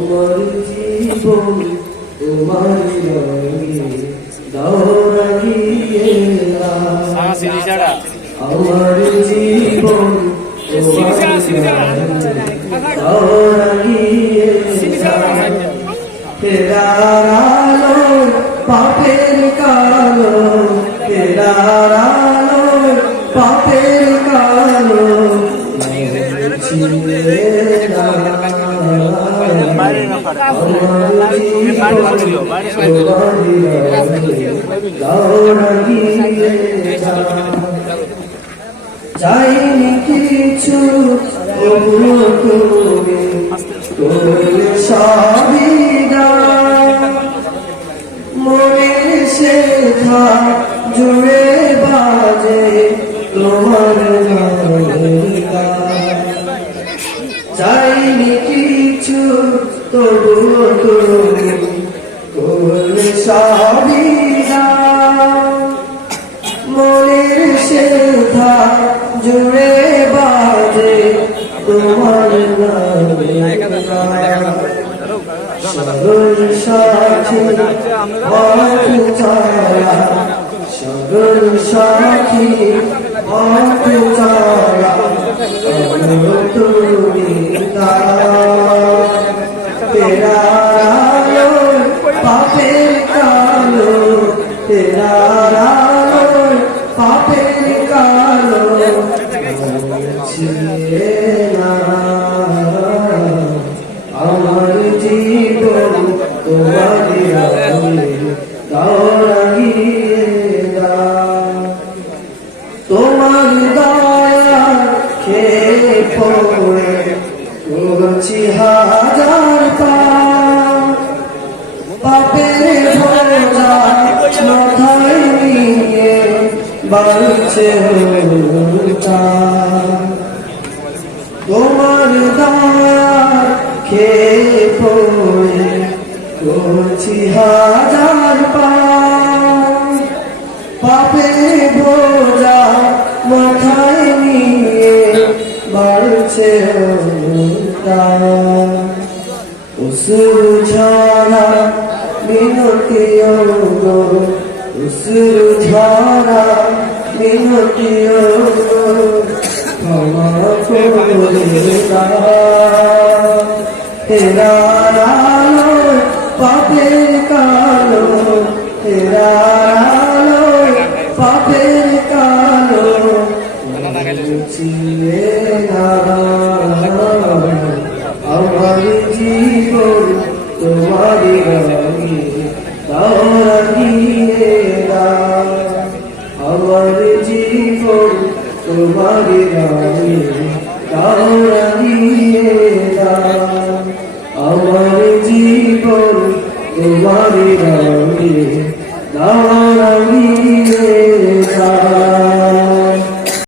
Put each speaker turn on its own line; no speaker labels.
আমার জীবন তোমার আমার জীবন তোমার রঙে দাও রাঙিয়ে ফেরার আলো, পাপের কালো পাপের কালো চাইনি কিছু দাও। মনের জুড়ে বাজে তোমার চাইনি কিছু তবুও তুমি সবই। মনের শেখা জুড়ে বাজে তোমার। সরল সাথী পথ চলা সরল সাথী পথ দাও রাগিয়ে দাও। তোমার দয়া খেয়ে পড়ে করছি হাজার পাপ পাপের ভোজা মাথায় নিয়ে বাড়ছে তোমার দয়া খেয়ে পড়ে করছি হাজার পাপ। বোঝা মাথায় নিয়ে বাড়ছে উসুর ঝরা মিনতি গো উসুর ঝরা মিনতি গো ক্ষমা করে দাও জীবন তোমার দাও রাগিয়ে দাও আমার জীবন তোমার রাগে দাও